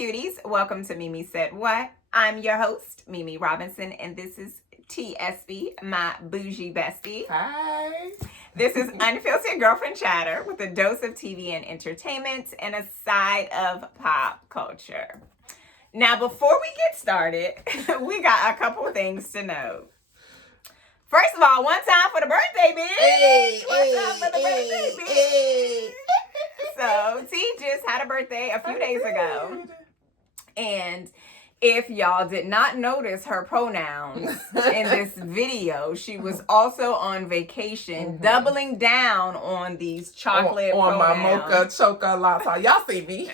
cuties. Welcome to Mimi Said What. I'm your host, Mimi Robinson, and this is Espi, my bougie bestie. Hi. This is Unfiltered Girlfriend Chatter with a dose of TV and entertainment and a side of pop culture. Now, before we get started, we got a couple things to know. First of all, one time for the birthday, bitch. Hey, One time for the birthday, bitch. So, T just had a birthday a few days ago. And if y'all did not notice her pronouns in this video, she was also on vacation, doubling down on these chocolate on pronouns. my mocha chocolate. Y'all see me.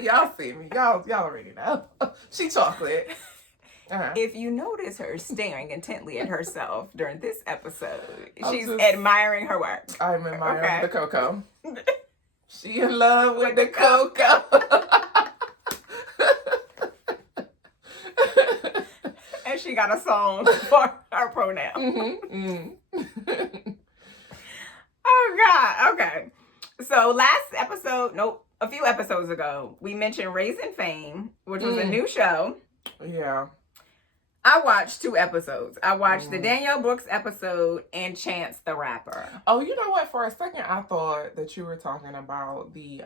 Y'all see me. Y'all already know. She chocolate. Uh-huh. If you notice her staring intently at herself during this episode, she's just admiring her work. I'm admiring the cocoa. She in love with the cocoa. And she got a song for her pronoun. Oh, God. Okay. So a few episodes ago, we mentioned Raising Fame, which was a new show. Yeah. I watched 2 episodes. I watched the Danielle Brooks episode and Chance the Rapper. Oh, you know what? For a second, I thought that you were talking about the,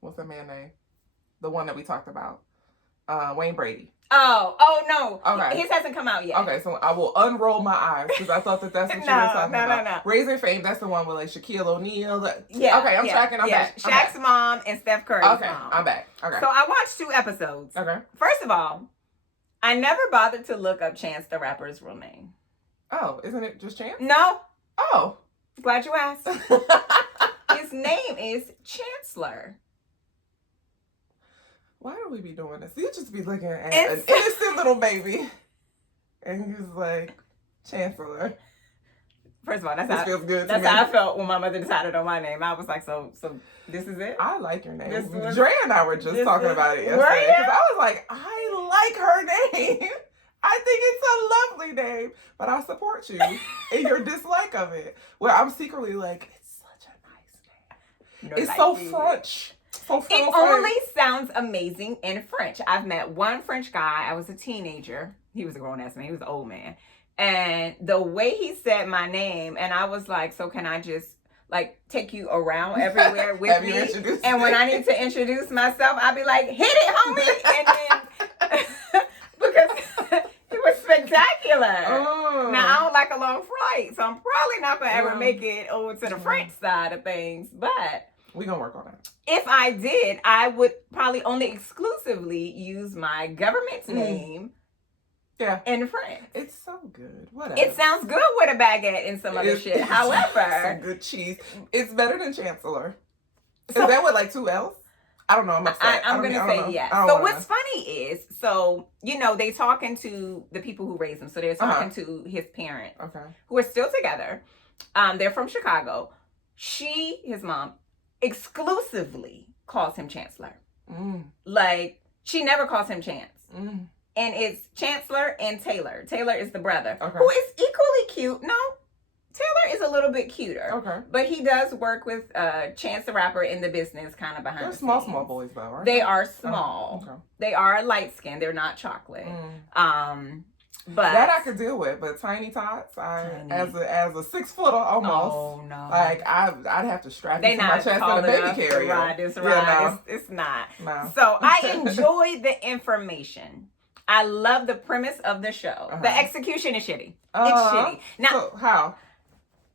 what's the man name? The one that we talked about. Wayne Brady. Oh, no. Okay. His hasn't come out yet. Okay, so I will unroll my eyes because I thought that's what you were talking about. No. Raising Fame, that's the one with like Shaquille O'Neal. Yeah. Okay, I'm tracking. I'm back. Shaq's mom and Steph Curry's mom. I'm back. Okay. So I watched 2 episodes. Okay. First of all, I never bothered to look up Chance the Rapper's real name. Oh, isn't it just Chance? No. Oh. Glad you asked. His name is Chancellor. Why do we be doing this? You just be looking at an innocent little baby, and he's like, Chancellor. First of all, this feels good. That's how I felt when my mother decided on my name. I was like, so this is it? I like your name. Dre and I were just talking about it yesterday. Because I was like, I like her name. I think it's a lovely name, but I support you in your dislike of it. Well, I'm secretly like, it's such a nice name. It's so French. It only sounds amazing in French. I've met one French guy. I was a teenager. He was a grown-ass man. He was an old man. And the way he said my name, and I was like, so can I just, like, take you around everywhere with me? And when I need to introduce myself, I'd be like, hit it, homie! And then, because it was spectacular. Oh. Now, I don't like a long flight, so I'm probably not going to ever make it over to the French side of things. But we're going to work on that. If I did, I would probably only exclusively use my government's name in French. It's so good. Whatever. It sounds good with a baguette and some other shit. However, some good cheese. It's better than Chancellor. Is that with like 2 L's? I don't know. I'm upset. I'm going to say yes. So what's funny is, they talking to the people who raised him. So they're talking to his parents, who are still together. They're from Chicago. His mom, exclusively calls him Chancellor. Like, she never calls him Chance. And it's Chancellor and Taylor. Taylor is the brother, who is equally cute. No, Taylor is a little bit cuter. But he does work with Chance the Rapper in the business, kind of behind the scenes. Small boys, though, right? They are small. They are light skinned. They're not chocolate. But that I could deal with, but tiny tots, as a 6-footer almost. Oh no! Like I'd have to strap you to my chest and a baby carrier. It's not. No. So I enjoy the information. I love the premise of the show. The execution is shitty. It's shitty. Now, so how?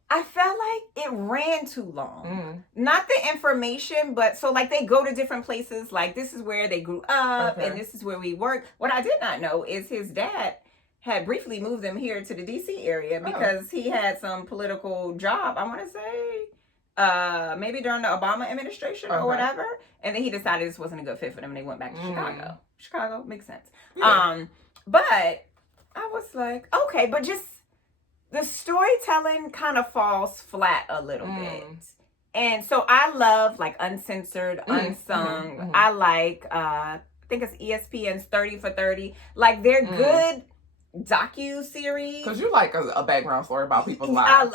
I felt like it ran too long. Not the information, but so like they go to different places. Like this is where they grew up, and this is where we work. What I did not know is his dad had briefly moved them here to the DC area because he had some political job, I want to say, maybe during the Obama administration or whatever. And then he decided this wasn't a good fit for them and they went back to Chicago. Chicago makes sense. Yeah. But I was like, okay, but just the storytelling kind of falls flat a little bit. And so I love like uncensored, unsung. I like, I think it's ESPN's 30 for 30. Like they're good docu-series. Because you like a background story about people's lives.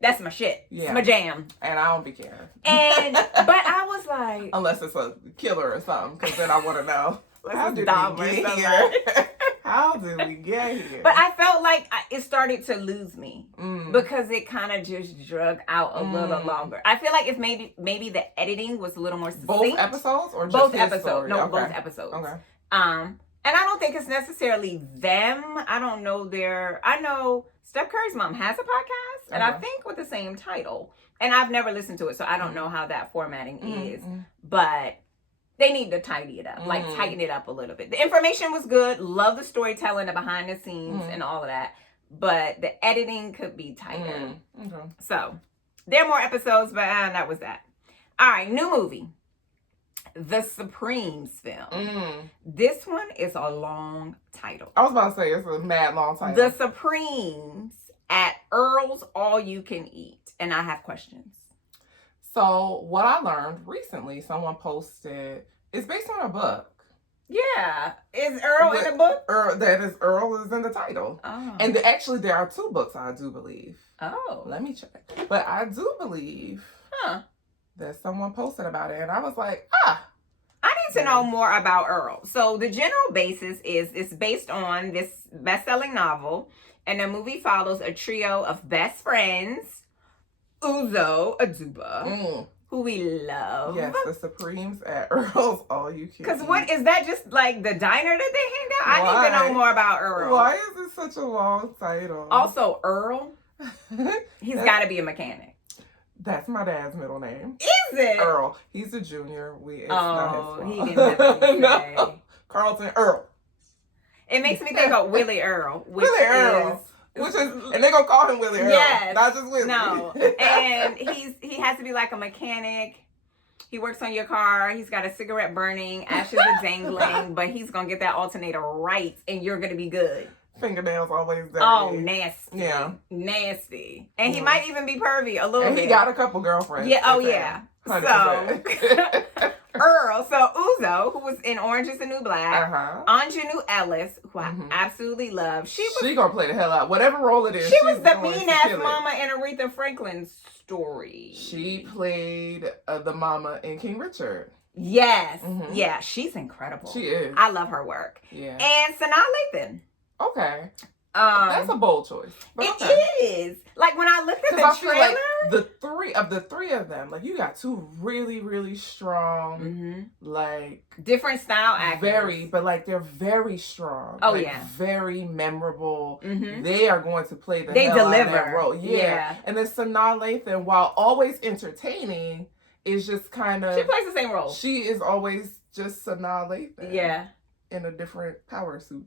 That's my shit. Yeah. It's my jam. And I don't be caring. But I was like... Unless it's a killer or something, because then I want to know. How did we get here? How did we get here? But I felt like it started to lose me because it kind of just drug out a little longer. I feel like if maybe the editing was a little more succinct. Both episodes or just both his episodes? Story? No, okay. both episodes. Okay. And I don't think it's necessarily them. I don't know I know Steph Curry's mom has a podcast, and I think with the same title. And I've never listened to it, so I don't know how that formatting is. But they need to tidy it up, like tighten it up a little bit. The information was good. Love the storytelling, the behind the scenes, and all of that. But the editing could be tighter. So there are more episodes, but that was that. All right, new movie. The Supremes film. This one is a long title. I was about to say it's a mad long title. The Supremes at Earl's All You Can Eat. And I have questions. So what I learned recently, someone posted, it's based on a book. Yeah. Is Earl in the book? Earl is in the title. Oh. And actually there are 2 books, I do believe. Oh. Let me check. But I do believe that someone posted about it. And I was like, I need to know more about Earl. So the general basis is it's based on this best-selling novel. And the movie follows a trio of best friends, Uzo Aduba, who we love. Yes, the Supremes at Earl's All You Can Eat. Because what is that? Just like the diner that they hang out? I need to know more about Earl. Why is it such a long title? Also, Earl, he's got to be a mechanic. That's my dad's middle name. Is it? Earl. He's a junior. It's not his fault. He didn't have anything to say. No. Carlton Earl. It makes me think of Willie Earl. Willie Earl. And they're going to call him Willie Earl. Yes. Not just Willie. No. And he has to be like a mechanic. He works on your car. He's got a cigarette burning. Ashes are dangling. But he's going to get that alternator right. And you're going to be good. Fingernails always dirty. Oh, nasty. Yeah. Nasty. And he might even be pervy a little bit. And he got a couple girlfriends. Yeah. Oh, yeah. 100%. So... Earl, so Uzo, who was in Orange is the New Black, Anjanou Ellis, who I absolutely love. She gonna play the hell out, whatever role it is. She was the mean-ass mama in Aretha Franklin's story. She played the mama in King Richard. Yes. Yeah, she's incredible. She is. I love her work. Yeah. And Sanaa Lathan. Okay. That's a bold choice. It is. Like when I looked at the trailer, like the three of them, like you got 2 really, really strong, like different style actors. They're very strong. Oh, like, yeah. Very memorable. They are going to play the hell out deliver of that role. Yeah. And then Sanaa Lathan, while always entertaining, is just kind of she plays the same role. She is always just Sanaa Lathan. Yeah. In a different power suit.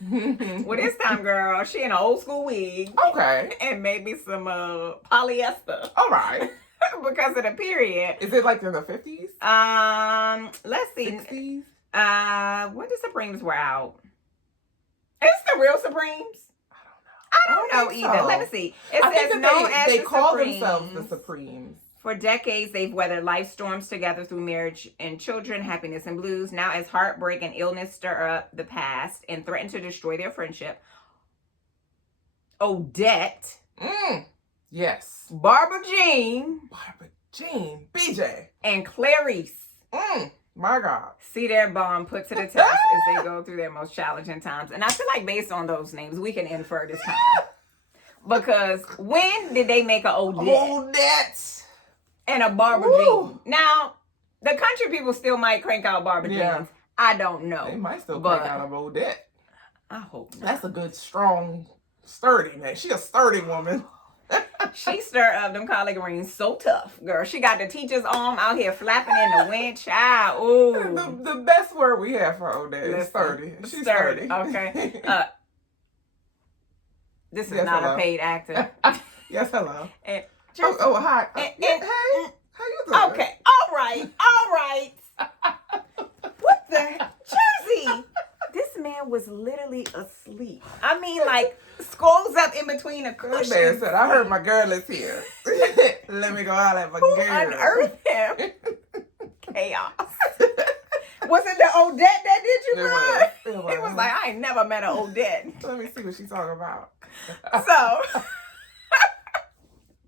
Well, this time, girl, she in an old school wig. Okay. And maybe some polyester. All right. Because of the period. Is it like in the 50s? Let's see. 60s? When did Supremes were out? Is the real Supremes? I don't know either. So. Let me see. It says they call themselves the Supremes. For decades, they've weathered life storms together through marriage and children, happiness and blues. Now, as heartbreak and illness stir up the past and threaten to destroy their friendship, Odette. Yes. Barbara Jean. BJ. And Clarice. My God. See their bond put to the test as they go through their most challenging times. And I feel like based on those names, we can infer this time. Because when did they make an Odette? And a Barbara Jean. Now, the country people still might crank out Barbara Jeans. I don't know. They might still crank out a Odette. I hope not. That's a good, strong, sturdy name. She a sturdy woman. She stir up them collard greens so tough, girl. She got the teacher's arm out here flapping in the wind. Child, ooh. The best word we have for Odette is sturdy. She's sturdy. Okay. This is not a paid actor. Yes, hello. And hi. Hey, how you doing? Okay, all right. What the Jersey? This man was literally asleep. I mean, like, skulls up in between a cushion. That man said, I heard my girl is here. Let me go out at my girl. Who unearthed him? Chaos. Was it the Odette that did you It good? was. He was like, I ain't never met an Odette. Let me see what she's talking about. So,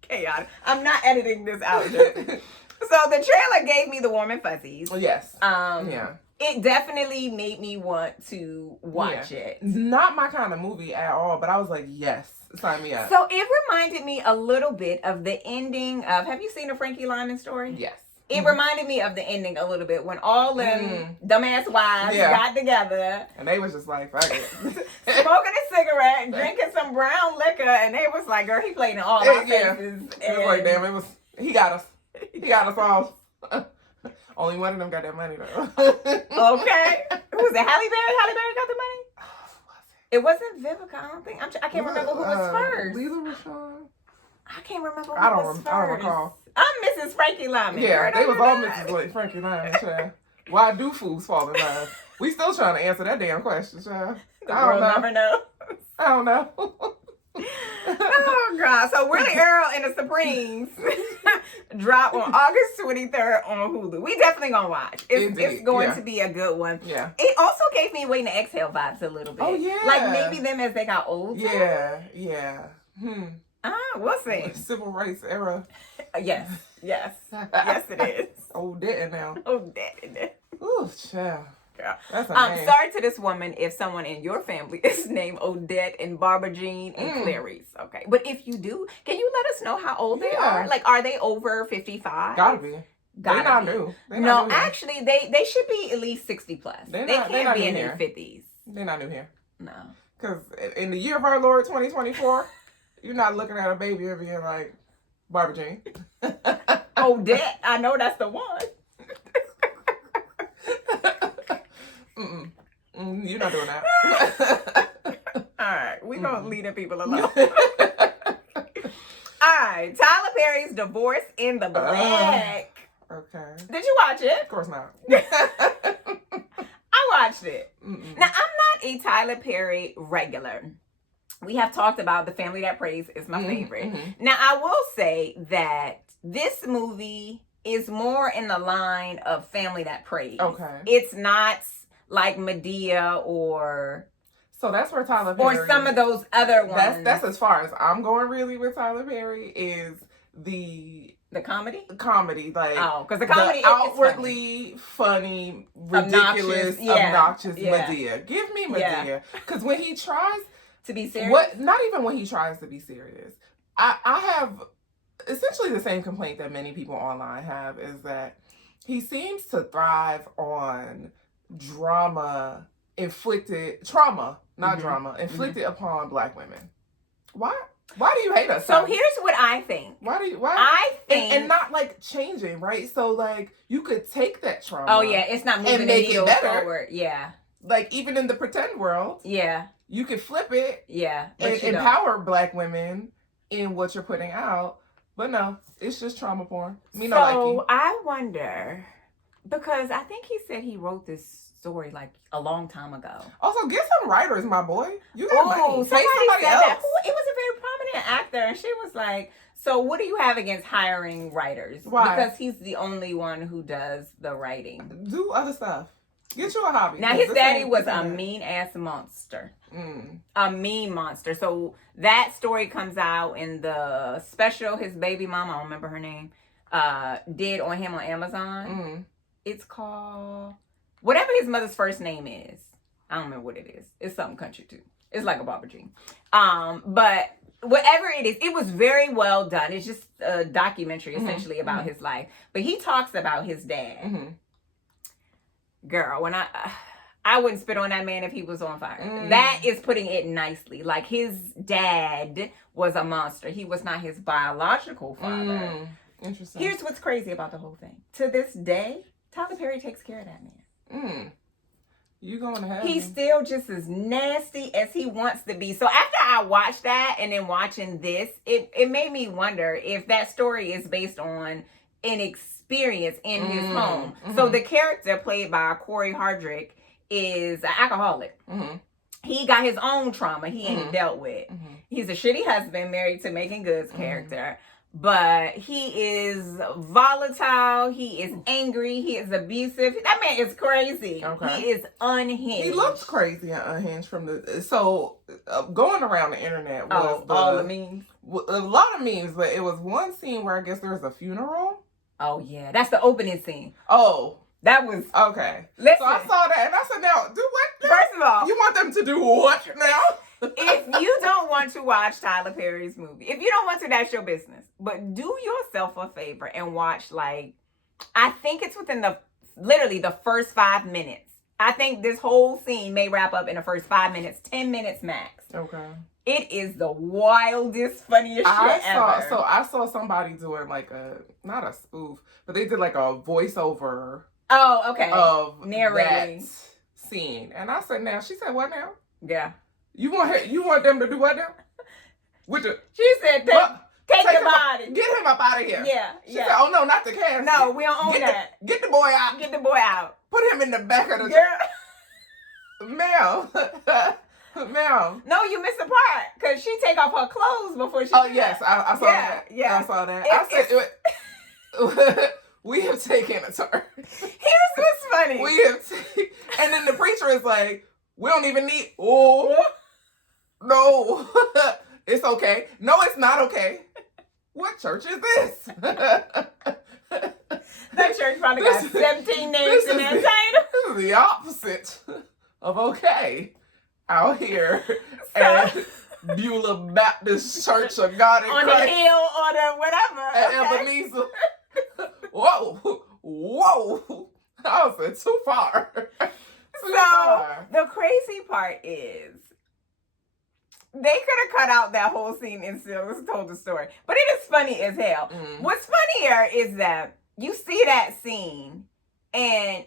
chaotic. I'm not editing this out. So the trailer gave me the warm and fuzzies. Yes. Yeah. It definitely made me want to watch it. Not my kind of movie at all, but I was like, yes, sign me up. So it reminded me a little bit of the ending of, have you seen the Frankie Lyman story? Yes. It reminded me of the ending a little bit when all them dumbass wives got together. And they was just like, fuck it. Smoking a cigarette, drinking some brown liquor, and they was like, girl, he played in all our faces. It was like, damn, he got us. He got us all. Only one of them got that money, though. Okay. Who was it? Halle Berry? Halle Berry got the money? It wasn't Vivica, I don't think. I can't remember who was first. Lisa Rashawn? I can't remember who was first. I don't recall. I'm Mrs. Frankie Lyman. Yeah, they was all Mrs. Frankie Lyman, child. Why do fools fall in love? We still trying to answer that damn question, child. I don't know. Never know. I don't know. Oh, God. So, Willie Earl and the Supremes drop on August 23rd on Hulu. We definitely going to watch. It's going to be a good one. Yeah. It also gave me Waiting to Exhale vibes a little bit. Oh, yeah. Like, maybe them as they got older. Yeah. We'll see. Civil rights era. Yes. Yes, it is. Odette now. Odette. Ooh, child. Yeah. That's a name. Sorry to this woman if someone in your family is named Odette and Barbara Jean and Clarice. Okay. But if you do, can you let us know how old they are? Like, are they over 55? Gotta be. They're not new. No, actually, they should be at least 60 plus. They can't be in their 50s. They're not new here. No. Because in the year of our Lord 2024, you're not looking at a baby and being like, Barbara Jean. Odette, I know that's the one. You're not doing that. All right, we're going to leave the people alone. All right, Tyler Perry's Divorce in the Black. Okay. Did you watch it? Of course not. I watched it. Now, I'm not a Tyler Perry regular. We have talked about The Family That Prays is my favorite. Now, I will say that this movie is more in the line of Family That Prays. Okay. It's not like Medea or... So that's where Tyler Perry... Or some of those other ones. That's as far as I'm going really with Tyler Perry is the... The comedy? Comedy, like... Oh, because the comedy is outwardly funny, ridiculous, obnoxious Yeah. Medea. Give me Medea. Because when he tries... To be serious? Not even when he tries to be serious. I have essentially the same complaint that many people online have, is that he seems to thrive on inflicted upon Black women. Why do you hate us? So here's what I think. I think and not like changing, right? So like you could take that trauma. Oh yeah, it's not moving the needle forward. Yeah. Like even in the pretend world. Yeah. You could flip it. Yeah. And empower Black women in what you're putting out. But no, it's just trauma porn. So I wonder, because I think he said he wrote this story like a long time ago. Also, get some writers, my boy. You got money. Somebody else. That. It was a very prominent actor, and she was like, so what do you have against hiring writers? Why? Because he's the only one who does the writing. Do other stuff. Get you a hobby. Now, his daddy was a mean-ass monster. A mean monster. So that story comes out in the special his baby mama, I don't remember her name, did on him on Amazon. It's called... Whatever his mother's first name is. I don't remember what it is. It's something country, too. It's like a Barbara Jean. But whatever it is, it was very well done. It's just a documentary, essentially, about his life. But he talks about his dad. Girl, when I wouldn't spit on that man if he was on fire. That is putting it nicely. Like, his dad was a monster. He was not his biological father. Interesting. Here's what's crazy about the whole thing. To this day, Tyler Perry takes care of that man. You going to have He's still just as nasty as he wants to be. So after I watched that and then watching this, it made me wonder if that story is based on an experience in his home. So the character played by Corey Hardrick is an alcoholic. He got his own trauma he ain't dealt with. He's a shitty husband married to Megan Good's character. but he is volatile. He is angry. He is abusive. That man is crazy. Okay. He is unhinged. He looks crazy and unhinged from going around the internet was all the memes. A lot of memes, but it was one scene where I guess there was a funeral. Oh yeah, that's the opening scene. Oh. That was okay. Listen, so I saw that and I said, now, do what now? First of all, you want them to do what now? If you don't want to watch Tyler Perry's movie, if you don't want to, that's your business. But do yourself a favor and watch, like, I think it's within literally the first 5 minutes. I think this whole scene may wrap up in the first 5 minutes, 10 minutes max. Okay. It is the wildest, funniest shit ever. So I saw somebody doing like not a spoof, but they did like a voiceover. Oh, okay. Of narrating that scene, and I said, "Now," she said, "What now?" Yeah. You want them to do what now? She said, "Take the body, get him up out of here." Yeah. She said, "Oh no, not the cast. No, we don't own that. Get the boy out. Get the boy out. Put him in the back of the girl." Ma'am. No, you missed the part because she take off her clothes before she. Oh yes, I saw that. Yeah, I saw that. I said. We have taken a turn. Here's what's funny. And then the preacher is like, we don't even need, no, it's okay. No, it's not okay. What church is this? That church probably got 17 names in that title. This is the opposite of okay out here at Beulah Baptist Church of God in on Christ. On the hill or the whatever. At Ebenezer. Whoa. I said too far. The crazy part is they could have cut out that whole scene and still told the story. But it is funny as hell. Mm. What's funnier is that you see that scene and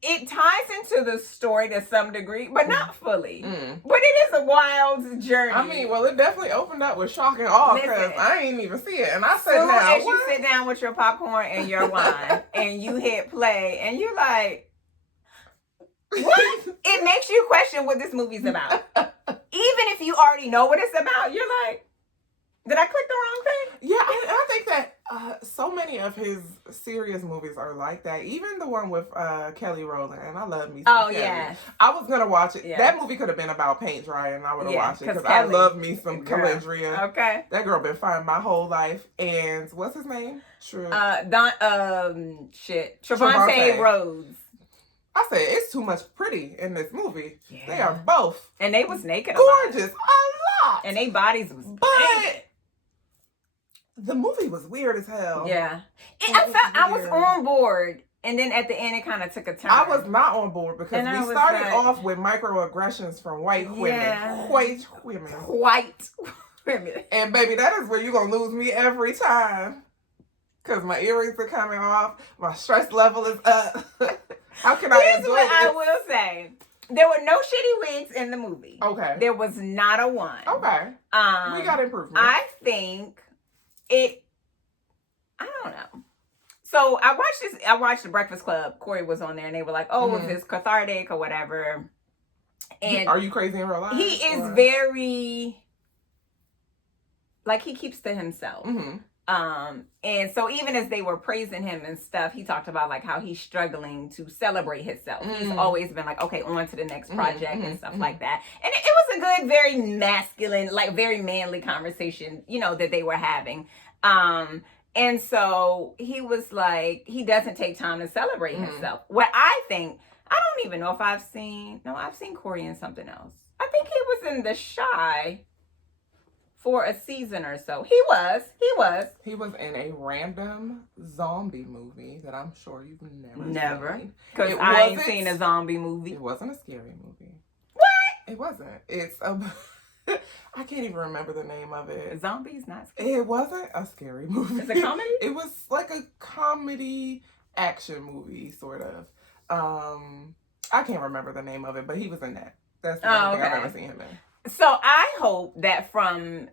it ties into the story to some degree, but not fully. Mm. But it is a wild journey. I mean, well, it definitely opened up with shock and awe because I ain't even see it. And I said, now, as you sit down with your popcorn and your wine and you hit play and you like, what? It makes you question what this movie's about. Even if you already know what it's about, you're like, did I click the wrong thing? Yeah, I think that so many of his serious movies are like that. Even the one with Kelly Rowland, and I love me some Kelly. Yeah. I was going to watch it. Yeah. That movie could have been about paint drying, and I would have watched it because I love me some Calendria. Okay. That girl been fine my whole life. And what's his name? Trevante Rhodes. I said, it's too much pretty in this movie. Yeah. They are both. And they was naked gorgeous. A lot. And they bodies was naked. The movie was weird as hell. Yeah. I was on board. And then at the end, it kind of took a turn. I was not on board because we started off with microaggressions from white women. White women. And baby, that is where you're going to lose me every time. Because my earrings are coming off. My stress level is up. How can I Here's what I will say. There were no shitty wigs in the movie. Okay. There was not a one. Okay. We got improvement. I think I don't know. So I watched The Breakfast Club. Corey was on there and they were like, oh, is this cathartic or whatever? And are you crazy in real life? He is very, like, he keeps to himself. Mm-hmm. And so even as they were praising him and stuff, he talked about like how he's struggling to celebrate himself. Mm-hmm. He's always been like, okay, on to the next project and stuff like that. And it was a good, very masculine, like very manly conversation, that they were having. And so he was like, he doesn't take time to celebrate himself. What I think, I don't even know if I've seen Corey in something else. I think he was in The Shy for a season or so. He was in a random zombie movie that I'm sure you've never seen. Because I ain't seen a zombie movie. It wasn't a scary movie. What? It wasn't. It's I can't even remember the name of it. Zombies not scary. It wasn't a scary movie. It's a comedy? It was like a comedy action movie, sort of. I can't remember the name of it, but he was in that. That's the only thing I've ever seen him in. So I hope that from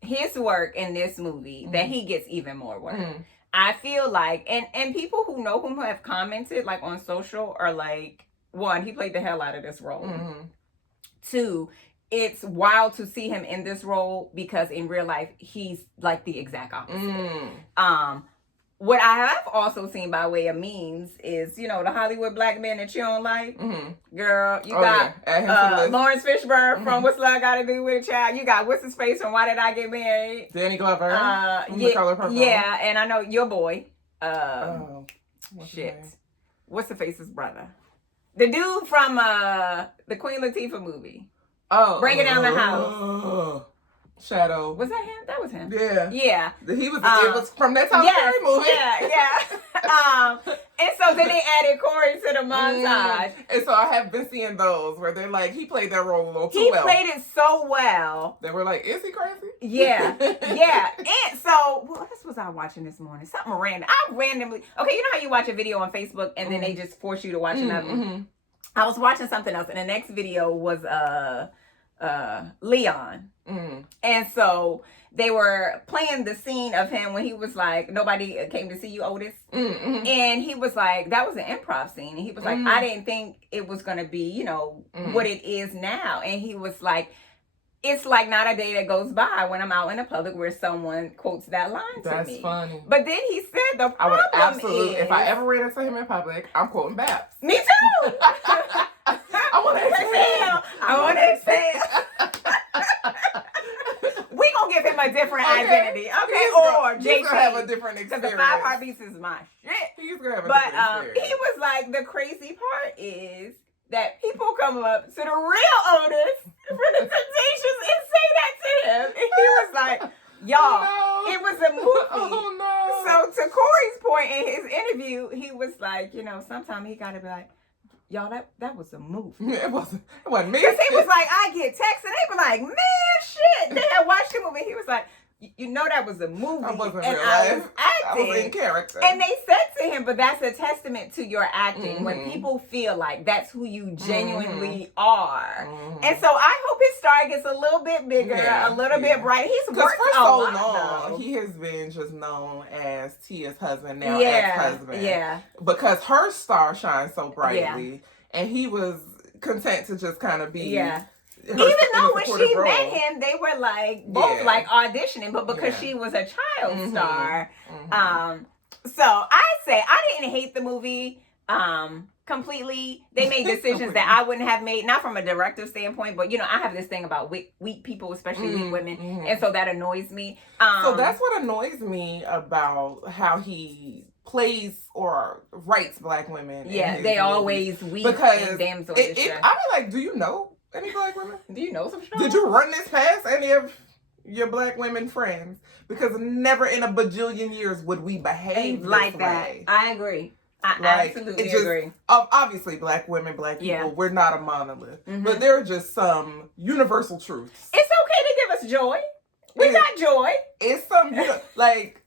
his work in this movie that he gets even more work. I feel like, and people who know him have commented like on social are like, one, he played the hell out of this role. 2, it's wild to see him in this role because in real life he's like the exact opposite. What I have also seen by way of memes is, you know, the Hollywood black men that you don't like. Girl, you got Lawrence Fishburne from What's Love Gotta Do with a Child. You got what's his face from Why Did I Get Married? Danny Glover. The Color Purple. Yeah, and I know your boy. What's What's the face's brother? The dude from the Queen Latifah movie. Bring It Down the House. Shadow. Was that him? That was him. Yeah. Yeah. He was. It was from that Tyler Perry movie. Yeah. And so then they added Corey to the montage. And so I have been seeing those where they're like, he played that role a little too well. He played it so well. They were like, is he crazy? Yeah. Yeah. And so, what else was I watching this morning? Something random. I randomly, okay, you know how you watch a video on Facebook and then they just force you to watch another one? I was watching something else and the next video was Leon. And so they were playing the scene of him when he was like, nobody came to see you, Otis. And he was like, that was an improv scene. And he was like, I didn't think it was going to be, you know, what it is now. And he was like, it's like not a day that goes by when I'm out in the public where someone quotes that line to me. That's funny. But then he said the problem is, if I ever ran into him in public, I'm quoting Babs. Me too. I want to exhale. I want to exhale. We gonna give him a different identity, okay? Or Jay gonna have a different experience. Because the 5 Heartbeats is my shit. He's gonna have a different experience. He was like, the crazy part is that people come up to the real Otis from the Temptations and say that to him, and he was like, y'all, it was a movie. Oh no. So to Corey's point in his interview, he was like, you know, sometimes he gotta be like, y'all, that was a movie. It wasn't me. Because he was like, I get texts and they were like, man, shit. They had watched the movie. He was like, you know that was a movie. I wasn't and real I life. was acting. I was in character. And they said to him, but that's a testament to your acting when people feel like that's who you genuinely are. And so I hope his star gets a little bit bigger, a little bit brighter. He's worked for a so lot, long. though. He has been just known as Tia's husband, now ex-husband. Yeah. Because her star shines so brightly. And he was content to just kind of be. Yeah. Even though when she met him, they were like both like auditioning, but because she was a child star. So I say I didn't hate the movie completely. They made decisions that I wouldn't have made, not from a directive standpoint, but you know, I have this thing about weak people, especially weak women, and so that annoys me. So that's what annoys me about how he plays or writes black women. Yeah, they always weak because and damsel. I mean, like, do you know any black women? Do you know some shows? Did you run this past any of your black women friends? Because never in a bajillion years would we behave like that. Way. I agree. I absolutely agree. Obviously, black women, black people, we're not a monolith. But there are just some universal truths. It's okay to give us joy. We got joy. It's some, like,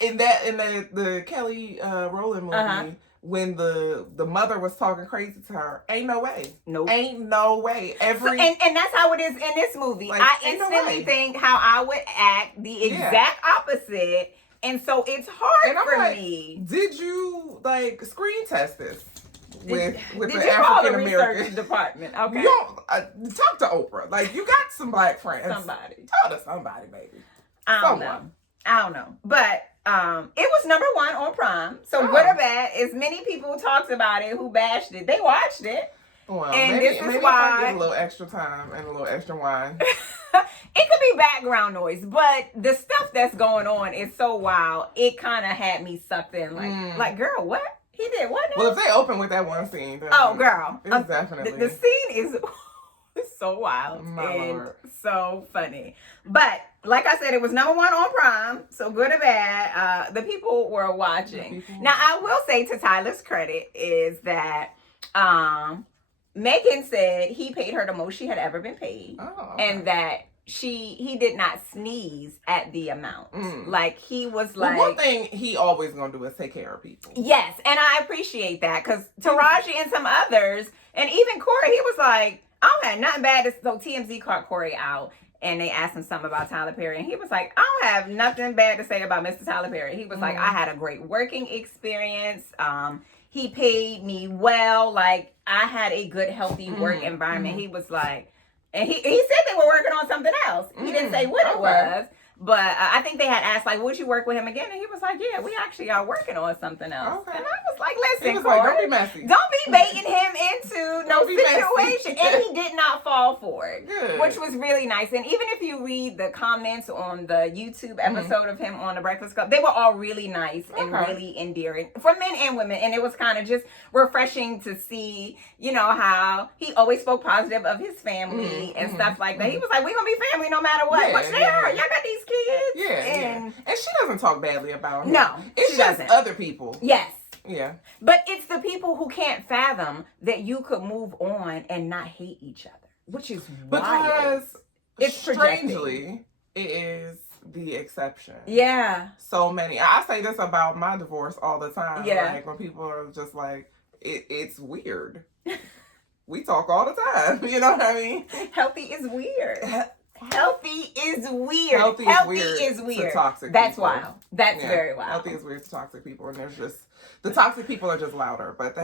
in the Kelly Rowland movie, when the mother was talking crazy to her, ain't no way. Nope. Ain't no way. And that's how it is in this movie. Like, I instantly think how I would act the exact opposite. And so it's hard for me. Did you like screen test this with the African American department? Okay. You don't talk to Oprah. Like, you got some black friends. Somebody. Talk to somebody, baby. I don't know. But it was number 1 on Prime. So good or bad, as many people talked about it who bashed it, they watched it. Well, and maybe this is if why I get a little extra time and a little extra wine. It could be background noise, but the stuff that's going on is so wild. It kind of had me sucked in. Like, girl, what? He did what now? Well, if they open with that one scene, then girl, it's definitely the scene is so wild and so funny. But like I said, it was number 1 on Prime, so good or bad, the people were watching. Now, I will say to Tyler's credit is that Megan said he paid her the most she had ever been paid, and that he did not sneeze at the amount. Like, he was like, one thing he always gonna do is take care of people. Yes, and I appreciate that, because Taraji and some others, and even Corey, he was like, I don't have nothing bad to. So TMZ caught Corey out, and they asked him something about Tyler Perry, and he was like, I don't have nothing bad to say about Mr. Tyler Perry. He was like, I had a great working experience. He paid me well. Like, I had a good, healthy work environment. He was like, And he said they were working on something else. He didn't say what it was. But I think they had asked, like, would you work with him again? And he was like, yeah, we actually are working on something else. Okay. And I was like, listen, he was like, don't be messy. Don't be baiting him into no situation. And he did not fall for it, which was really nice. And even if you read the comments on the YouTube episode of him on The Breakfast Club, they were all really nice and really endearing for men and women. And it was kind of just refreshing to see, you know, how he always spoke positive of his family and stuff like that. He was like, we're going to be family no matter what. Which they are. Y'all got these kids. And she doesn't talk badly about him. No, it's just doesn't. Other people. Yes. Yeah. But it's the people who can't fathom that you could move on and not hate each other, which is wild. Because it's strangely, it is the exception. Yeah. So many. I say this about my divorce all the time. Yeah. Like when people are just like, it's weird. We talk all the time. You know what I mean? Healthy is weird. Healthy is weird. Healthy is weird. To toxic That's people. wild. That's very wild. Healthy is weird to toxic people, and there's just the toxic people are just louder. But the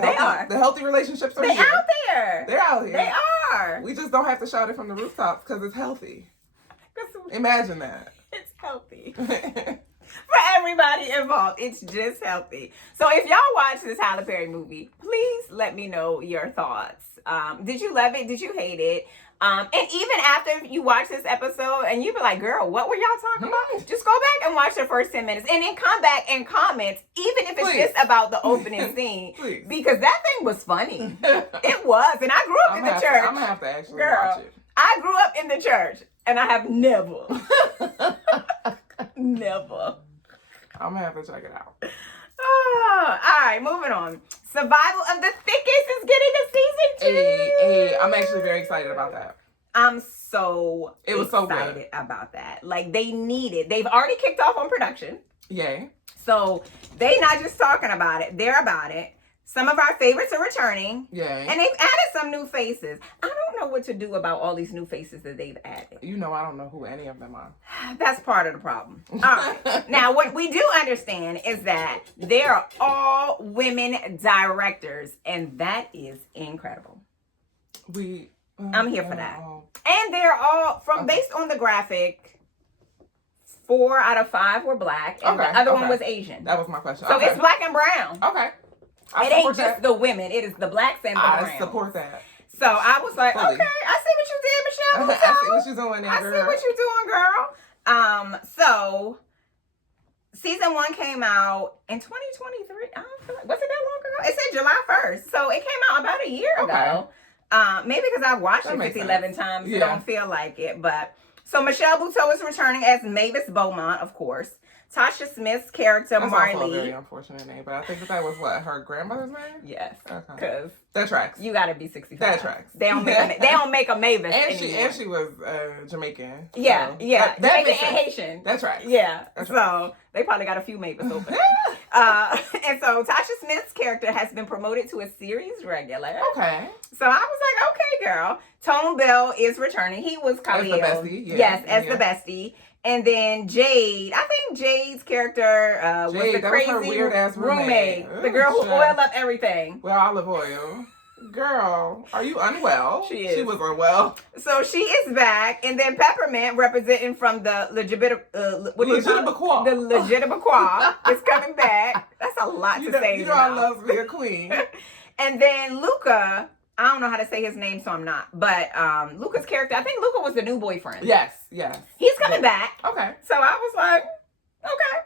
healthy relationships are out there. They're out here. They are. We just don't have to shout it from the rooftops because it's healthy. Imagine that. It's healthy. For everybody involved, it's just healthy. So if y'all watch this Halle Berry movie, please let me know your thoughts. Did you love it? Did you hate it? And even after you watch this episode and you be like, girl, what were y'all talking about? Just go back and watch the first 10 minutes and then come back and comment, even if it's just about the opening scene. Because that thing was funny. It was. And I grew up in the church. I'm going to have to actually watch it. I grew up in the church and I have never. Never. I'm going to have to check it out. Oh, all right, moving on. Survival of the Thickest is getting a season 2. Hey, I'm actually very excited about that. I'm so excited about that. Like, they need it. They've already kicked off on production. Yay. So they not just talking about it, they're about it. Some of our favorites are returning. Yay. And they've added some new faces. I don't know what to do about all these new faces that they've added. You know, I don't know who any of them are. That's part of the problem. All right. Now, what we do understand is that they're all women directors, and that is incredible. I'm here for that. And they're all, based on the graphic, 4 out of 5 were black, and the other one was Asian. That was my question. So it's black and brown. Okay. It ain't just the women. It is the blacks and the browns. I support that. So I was like, okay, I see what you did, Michelle. I see what you're doing there, girl. I see what you're doing, girl. So season 1 came out in 2023. I don't feel like, was it that long ago? It said July 1st. So it came out about a year ago. Maybe because I've watched it 11 times. Yeah. I don't feel like it. But so Michelle Buteau is returning as Mavis Beaumont, of course. Tasha Smith's character, Marley. That's also a very unfortunate name, but I think that was her grandmother's name? Yes. Because that tracks. You got to be 65. That tracks. They don't make a Mavis and she was Jamaican. Yeah, so yeah. That Jamaican and Haitian. That's right. Yeah. So they probably got a few Mavis open. And so Tasha Smith's character has been promoted to a series regular. Okay. So I was like, okay, girl. Tone Bell is returning. He was Khalil. As the bestie. Yeah. Yes, as the bestie. And then Jade, I think Jade's character was the crazy weird-ass roommate. The girl who oiled up everything. Well, olive oil. Girl, are you unwell? She is. She was unwell. So she is back. And then Peppermint, representing from the Legitimaquois. The Legitimaquois is coming back. That's a lot to say. You know I love to be a queen. And then Luca, I don't know how to say his name, so I'm not. But Luca's character, I think Luca was the new boyfriend. Yes. He's coming back. Okay. So I was like, okay.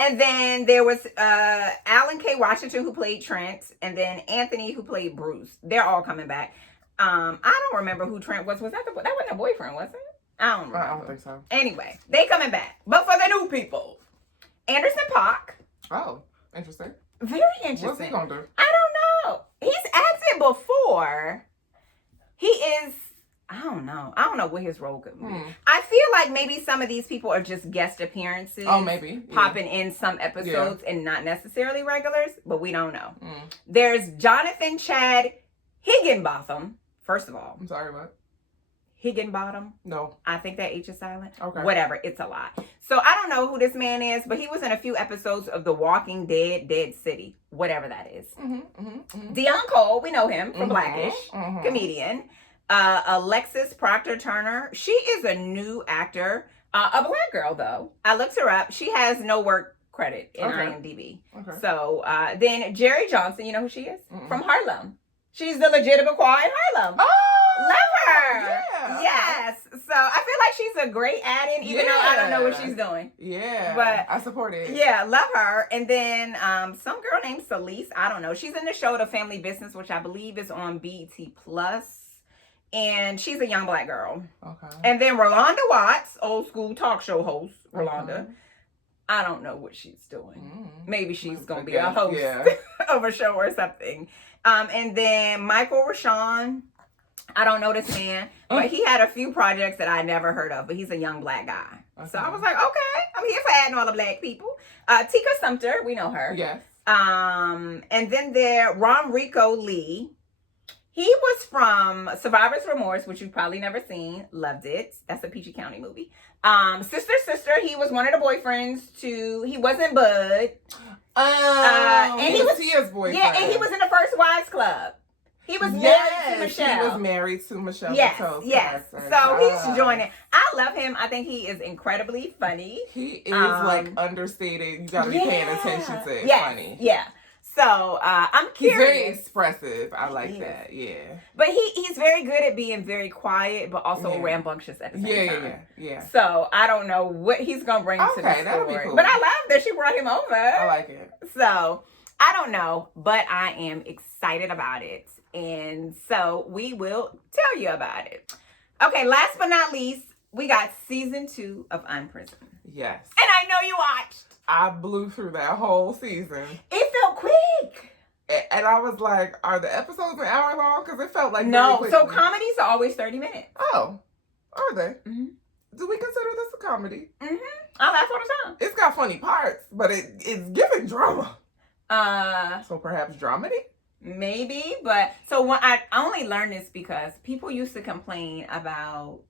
And then there was Alan K. Washington, who played Trent, and then Anthony, who played Bruce. They're all coming back. I don't remember who Trent was. Was that that wasn't a boyfriend, was it? I don't remember. I don't think so. Anyway, they coming back. But for the new people, Anderson .Paak. Oh, interesting. Very interesting. What's he gonna do? I don't know. He's acted before. He is, I don't know what his role could be. I feel like maybe some of these people are just guest appearances. Oh, maybe. Popping in some episodes and not necessarily regulars, but we don't know. There's Jonathan Chad Higginbotham, first of all. I'm sorry, what? Higginbottom? No. I think that H is silent. Okay. Whatever, it's a lot. So I don't know who this man is, but he was in a few episodes of The Walking Dead, Dead City, whatever that is. Deion Cole, we know him from Blackish, comedian. Alexis Proctor Turner. She is a new actor. A black girl, though. I looked her up. She has no work credit in IMDb. Okay. So then Jerry Johnson, you know who she is? From Harlem. She's the legitimate choir in Harlem. Oh! Love her! Yeah. Yes. So I feel like she's a great add-in, even though I don't know what she's doing. Yeah. But I support it. Yeah, love her. And then some girl named Celise, I don't know. She's in the show The Family Business, which I believe is on BET Plus. And she's a young black girl. Okay. And then Rolanda Watts, old school talk show host, Rolanda. I don't know what she's doing. Maybe she's going to be a host of a show or something. And then Michael Rashawn. I don't know this man, but he had a few projects that I never heard of, but he's a young black guy. Okay. So I was like, okay, I'm here for adding all the black people. Tika Sumpter, we know her. Yes. And then there, Romrico Lee. He was from Survivor's Remorse, which you've probably never seen. Loved it. That's a Peachy County movie. Sister, he was one of the boyfriends to, he wasn't Bud. And he was Tia's boyfriend. Yeah, and he was in the First Wives Club. He was married to Michelle. He was married to Michelle. Yes. So he's joining. I love him. I think he is incredibly funny. He is like understated. You got to be paying attention to it. Funny. Yeah. So I'm curious. He's very expressive. I like that. Yeah. But he's very good at being very quiet, but also rambunctious at the same time. Yeah. So I don't know what he's gonna bring to the story. That'll be cool. But I love that she brought him over. I like it. So I don't know, but I am excited about it. And so we will tell you about it. Okay, last but not least, we got season 2 of Unprisoned. Yes. And I know you watched. I blew through that whole season. It felt quick. And I was like, are the episodes an hour long? Because it felt like no. So comedies are always 30 minutes. Oh, are they? Mm-hmm. Do we consider this a comedy? Mm-hmm. I laugh all the time. It's got funny parts, but it's giving drama. So perhaps dramedy? Maybe, but so when I only learned this because people used to complain about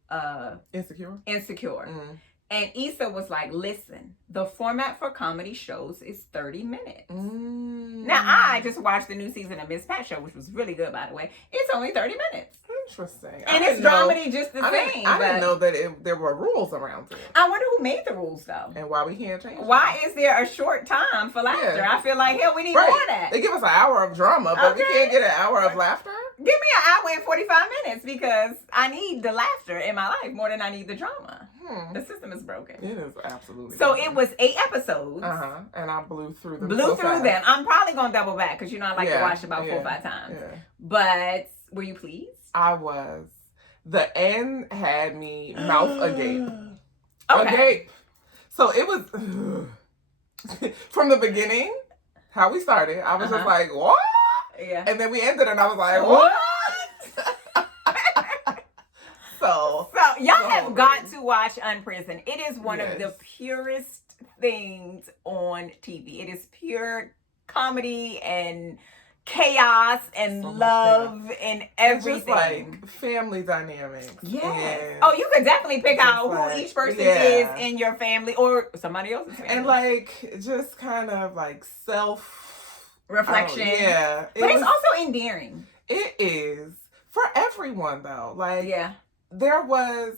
Insecure. Mm. And Issa was like, listen, the format for comedy shows is 30 minutes. Mm. Now, I just watched the new season of Miss Pat Show, which was really good, by the way. It's only 30 minutes. Interesting. And it's dramedy just the same. I didn't know that there were rules around it. I wonder who made the rules, though. And why we can't change Why is there a short time for laughter? Yeah. I feel like, hell, we need more of that. They give us an hour of drama, but we can't get an hour of laughter? Give me an hour and 45 minutes because I need the laughter in my life more than I need the drama. The system is broken. It is absolutely So broken. It was 8 episodes. And I blew through them. Them. I'm probably going to double back because, I like to watch about 4 or 5 times. Yeah. But were you pleased? I was. The end had me mouth agape. Okay. So it was from the beginning, how we started. I was just like, what? Yeah. And then we ended and I was like, what? So y'all have got to watch Unprisoned. It is one of the purest things on TV. It is pure comedy and chaos and love and everything. Just like family dynamics. Yes. Oh, you could definitely pick out who each person is in your family or somebody else's family. And like just kind of like self-reflection. But it's also endearing. It is. For everyone though. Like there was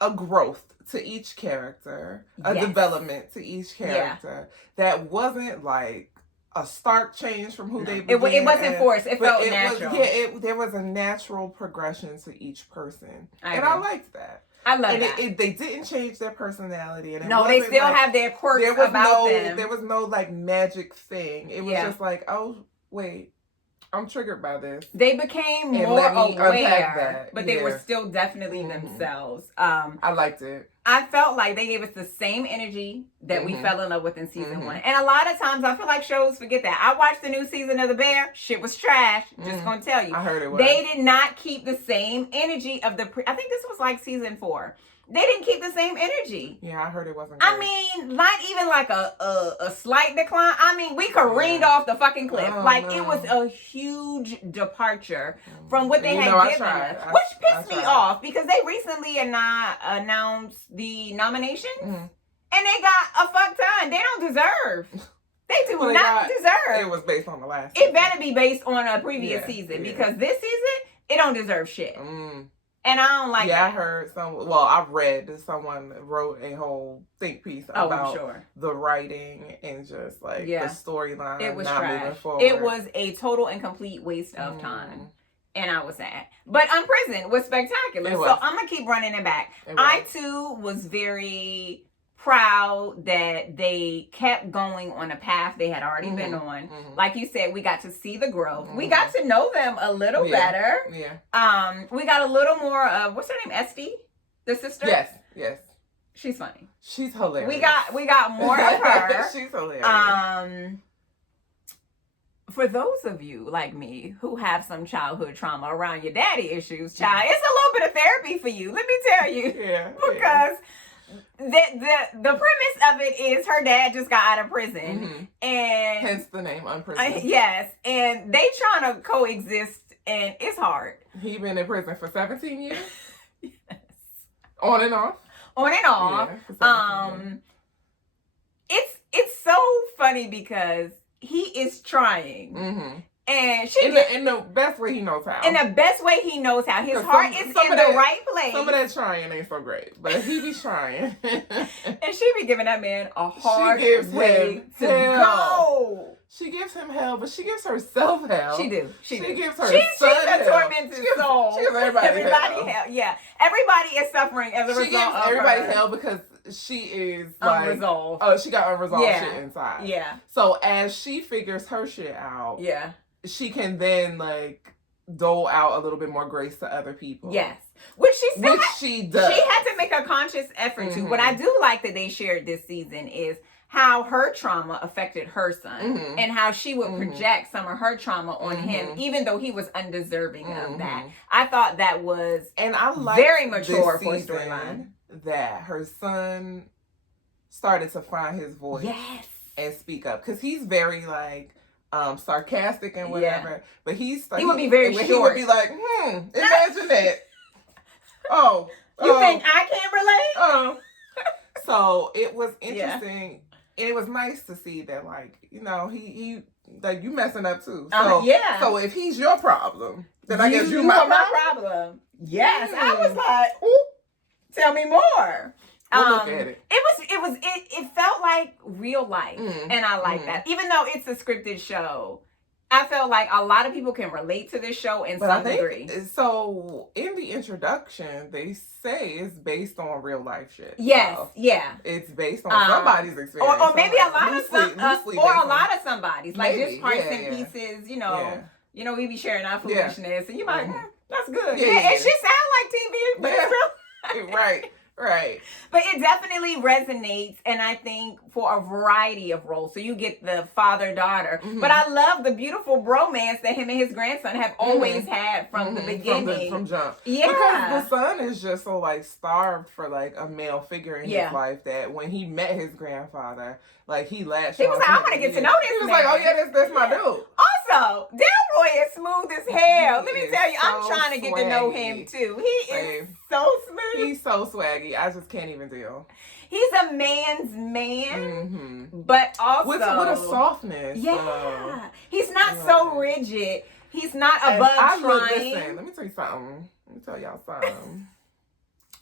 a growth to each character, a development to each character that wasn't like a stark change from who they began. It wasn't forced. It felt natural. There was a natural progression to each person. I liked that. I love that. They didn't change their personality. And they still have their quirks about them. There was no like magic thing. It was just like, oh, wait. I'm triggered by this. They became more aware, but they were still definitely themselves. I liked it. I felt like they gave us the same energy that we fell in love with in season 1. And a lot of times I feel like shows forget that. I watched the new season of The Bear. Shit was trash. Just gonna tell you. I heard it was. They did not keep the same energy of I think this was like season 4. They didn't keep the same energy. Yeah, I heard it wasn't great. I mean, not even like a slight decline. I mean, we careened off the fucking cliff. It was a huge departure from what they had given us. Which pissed me off because they recently announced the nominations. And they got a fuck ton. They don't deserve. They do not deserve. It was based on the last season. It better be based on a previous season because this season, it don't deserve shit. And I don't like that. I heard I've read that someone wrote a whole think piece about the writing and just like the storyline. It was not trash. Moving forward. It was a total and complete waste of time. And I was sad. But Unprisoned was spectacular. So I'm going to keep running it back. I too was very proud that they kept going on a path they had already been on. Like you said, we got to see the growth. We got to know them a little better. We got a little more of, what's her name, Espi, the sister? Yes. She's funny. She's hilarious. We got more of her. She's hilarious. For those of you like me who have some childhood trauma around your daddy issues, child, it's a little bit of therapy for you. Let me tell you. Because the premise of it is her dad just got out of prison. And hence the name Unprisoned. Yes. And they trying to coexist, and it's hard. He been in prison for 17 years? Yes. On and off? On and off. It's so funny because he is trying. And she in the best way he knows how. In the best way he knows how. His heart is in the right place. Some of that trying ain't so great, but he be trying. And she be giving that man a hard way to go. She gives him hell, but she gives herself hell. She gives her she's a tormented soul. She gives everybody hell. Yeah. Everybody is suffering as a result of her. She gives everybody hell because she is unresolved. Oh, she got unresolved shit inside. Yeah. So as she figures her shit out, she can then like dole out a little bit more grace to other people. Yes. Which she does. She had to make a conscious effort to. What I do like that they shared this season is how her trauma affected her son and how she would project some of her trauma on him, even though he was undeserving of that. I thought that was very mature for a storyline. That her son started to find his voice and speak up. Because he's very like sarcastic and whatever. But he would be very short. He would be like, imagine that. You think I can't relate? So it was interesting. And it was nice to see that, like, you know, he like, you messing up too. So, so if he's your problem, then I guess you my problem. Yes. I was like, tell me more. We'll look at it. It felt like real life. And I like that. Even though it's a scripted show, I felt like a lot of people can relate to this show in some degree. So in the introduction, they say it's based on real life shit. Yes, so it's based on somebody's experience, or maybe a lot of somebody's, like just parts and pieces. You know, we be sharing our foolishness, and you might, that's good. Yeah, it should sound like TV, but it's real. Right. But it definitely resonates, and I think for a variety of roles. So you get the father-daughter, but I love the beautiful bromance that him and his grandson have always had from the beginning. From jump. Yeah. Because the son is just so like starved for like a male figure in his life that when he met his grandfather, like he latched on. He was like, I want to get to know this man. He was like, oh yeah, that's my dude. Also, Delroy is smooth as hell. Let me tell you, I'm trying to get to know him too. He is so smooth. He's so swaggy. I just can't even deal. He's a man's man, but also with a softness. Yeah, he's not so rigid. He's not above trying. Listen, let me tell you something. Let me tell y'all something.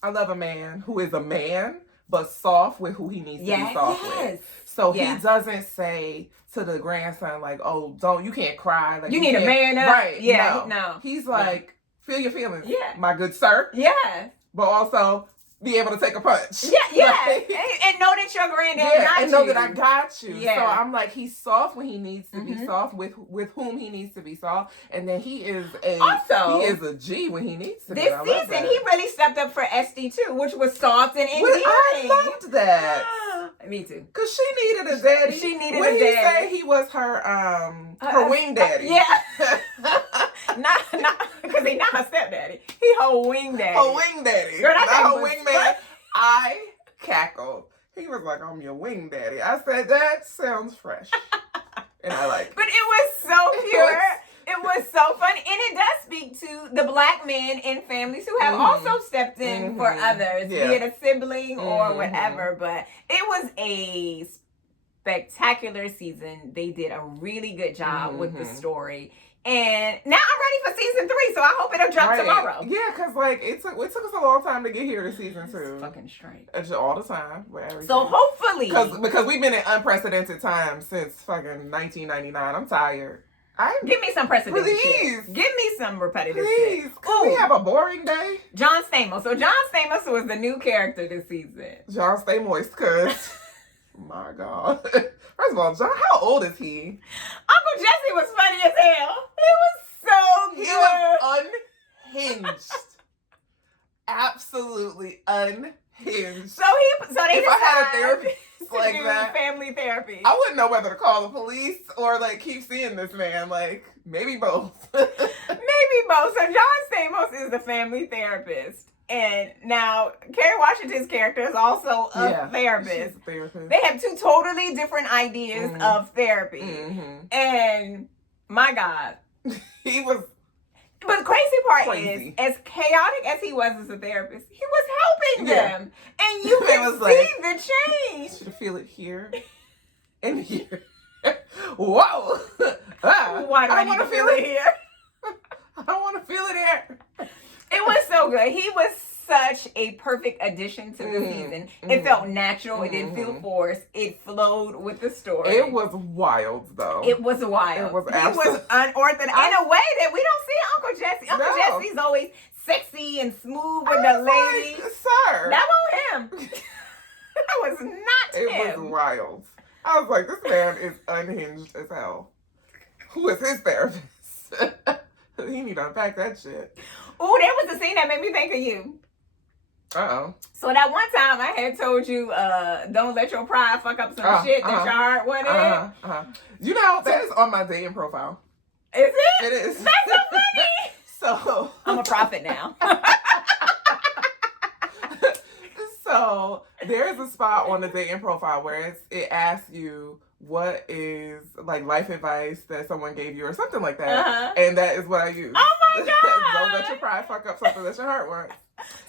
I love a man who is a man, but soft with who he needs to be soft with. So he doesn't say to the grandson like, "Oh, you can't cry. Like you need a man up." Right? Yeah. No. He's like, feel your feelings. Yeah. My good sir. Yeah. But also be able to take a punch. Yeah. Like, and know that your granddad got you. And know that I got you. Yeah. So I'm like, he's soft when he needs to be soft, with whom he needs to be soft. And then he is a G when he needs to be. This season, he really stepped up for Espi too, which was soft and endearing. I loved that. Me too. Cause she needed a daddy. She needed when a daddy. When he say he was her wing daddy. not because he not her stepdaddy. He her wing daddy. Her wing daddy. Girl, not her wing man. I cackled. He was like, I'm your wing daddy. I said, that sounds fresh. And I like it. But it was so pure. It was so funny. And it does speak to the black men in families who have also stepped in for others, be it a sibling or whatever. But it was a spectacular season. They did a really good job with the story. And now I'm ready for season 3, so I hope it'll drop tomorrow. Yeah, because like it took us a long time to get here to season 2. It's fucking straight. It's all the time. So hopefully, because we've been in unprecedented times since fucking 1999. I'm tired. Give me some precedent. Please. Shit. Give me some repetitive shit. Please. Can we have a boring day? John Stamos. So John Stamos was the new character this season. John Stay Moist, cause my God. First of all, John, how old is he? Uncle Jesse was funny as hell. He was so good. He was unhinged. Absolutely unhinged. So they if I had a therapist like do that, family therapy, I wouldn't know whether to call the police or like keep seeing this man. Like maybe both. Maybe both. So John Stamos is the family therapist. And now, Kerry Washington's character is also a therapist. She's a therapist. They have 2 totally different ideas of therapy. Mm-hmm. And, my God. He was But the crazy part crazy. is, as chaotic as he was as a therapist, he was helping them. And you It can was see like, the change. You feel it here and here. Whoa. Why do I want to feel it here? I don't want to feel it here. It was so good. He was such a perfect addition to the season. It felt natural. It didn't feel forced. It flowed with the story. It was wild, though. It was wild. It was he was unorthodox in a way that we don't see Uncle Jesse. Uncle Jesse's always sexy and smooth with the lady. Like, sir. That wasn't him. That was not him. It was wild. I was like, this man is unhinged as hell. Who is his therapist? He need to unpack that shit. Ooh, there was a scene that made me think of you. Uh-oh. So that one time I had told you, don't let your pride fuck up some shit that your heart wanted. You know, that is on my dating profile. Is it? It is. That's so funny. So I'm a prophet now. So there's a spot on the dating profile where it asks you what is like life advice that someone gave you or something like that. And that is what I use. Oh my God. Don't let your pride fuck up something that your heart wants.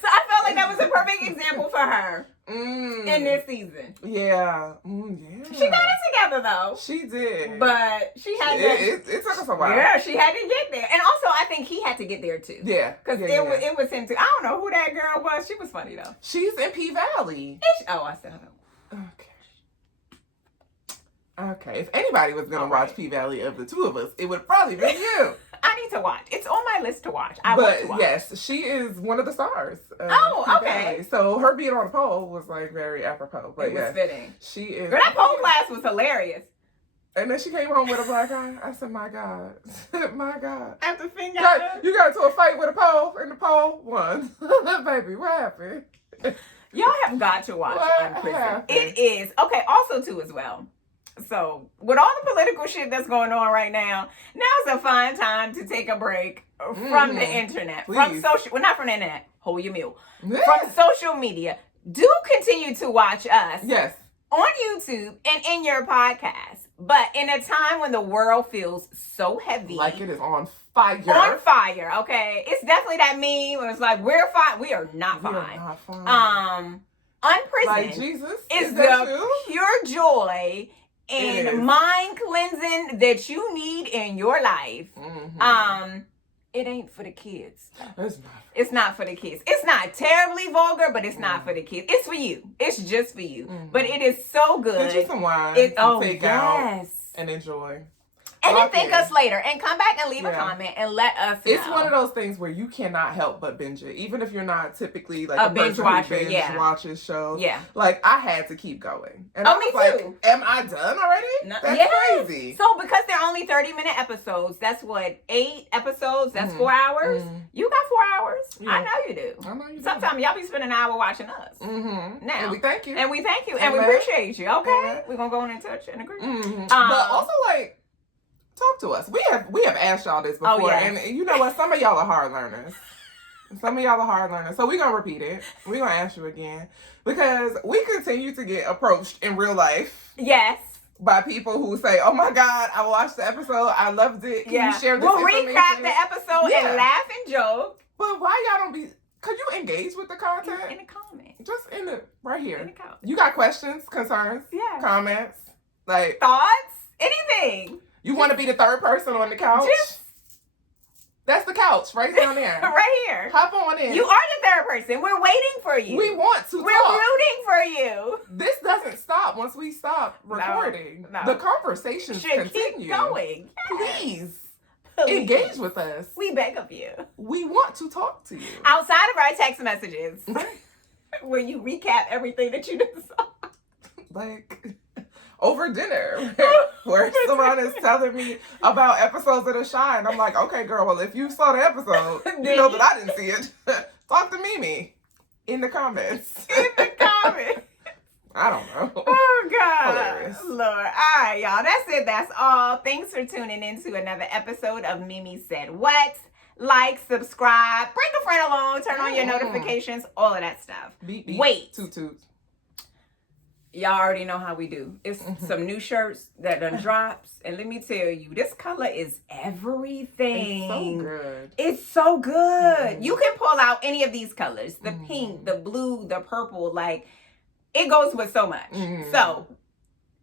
So I felt like that was a perfect example for her in this season. Yeah. Yeah. She got it together though. She did. But she had to. It took us a while. Yeah, she had to get there. And also I think he had to get there too. Yeah. Because it was him too. I don't know who that girl was. She was funny though. She's in P Valley. I said her. Okay. If anybody was going to watch P Valley of the two of us, it would probably be you. I need to watch. It's on my list to watch. I want to watch. Yes, she is one of the stars. Okay. So her being on the pole was like very apropos. But it was fitting. She is. Girl, that pole class was hilarious. And then she came home with a black eye. I said, my God. My God. After finger. You got into a fight with a pole and the pole won. Baby, what happened? Y'all have got to watch Unprisoned. It is. Okay, also too as well. So, with all the political shit that's going on right now, now's a fine time to take a break from the internet. Please. From social, well, not from the internet. Hold your mule. From social media. Do continue to watch us. Yes. On YouTube and in your podcast. But in a time when the world feels so heavy. Like it is on fire. On fire, okay? It's definitely that meme where it's like, we're fine. We are not fine. We are not fine. Unprisoned like Jesus? is the pure joy and mind cleansing that you need in your life. It ain't for the kids. It's not for the kids. It's not terribly vulgar, but it's not for the kids. It's for you. It's just for you. But it is so good. Get you some wine to take out and enjoy. And then thank us later. And come back and leave a comment and let us know. It's one of those things where you cannot help but binge it. Even if you're not typically like a binge watcher, watches shows. Yeah. Like, I had to keep going. And I was like, am I done already? No, that's crazy. So because they're only 30-minute episodes, that's what, 8 episodes? That's 4 hours? You got 4 hours? Yeah. I know you do. I know you do. Sometimes y'all be spending an hour watching us. Now. And we thank you. And we thank you. And we appreciate you. Okay? We're going to go in and touch and agree. But also, like, talk to us. We have asked y'all this before, and you know what? Some of y'all are hard learners. So we're going to repeat it. We're going to ask you again. Because we continue to get approached in real life. Yes. By people who say, oh my God, I watched the episode. I loved it. Can you share this information? We'll recap the episode and laugh and joke. But why y'all don't be... Could you engage with the content? In the comments. Just in the... Right here. In the comments. You got questions, concerns, comments, like... Thoughts? Anything. You want to be the third person on the couch? Just That's the couch right down there. Right here. Hop on in. You are the third person. We're waiting for you. We want to We're talk. rooting for you. This doesn't stop once we stop recording. No. The conversations Should continue. keep going. Please. Engage with us. We beg of you. We want to talk to you. Outside of our text messages, where you recap everything that you just saw. Like, over dinner, where someone is telling me about episodes of The Shy, and I'm like, okay, girl, well, if you saw the episode, you know that I didn't see it. Talk to Mimi in the comments. In the comments. I don't know. Oh, God. Hilarious. Lord. All right, y'all. That's it. That's all. Thanks for tuning in to another episode of Mimi Said What. Like, subscribe, bring a friend along, turn on your notifications, all of that stuff. Beep, beep. Wait. Toot, toot. Y'all already know how we do. It's some new shirts that done drops. And let me tell you, this color is everything. It's so good. It's so good. You can pull out any of these colors. The pink, the blue, the purple. Like, it goes with so much. So,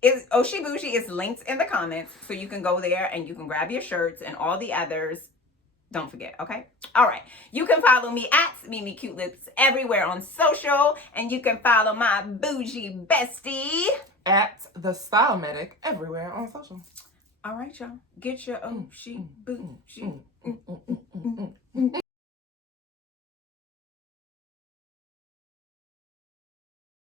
Oshi Bougie is linked in the comments. So you can go there and you can grab your shirts and all the others. Don't forget, okay? All right. You can follow me at MimiCuteLips everywhere on social. And you can follow my bougie bestie at The Style Medic everywhere on social. All right, y'all. Get your Oshi Bougie.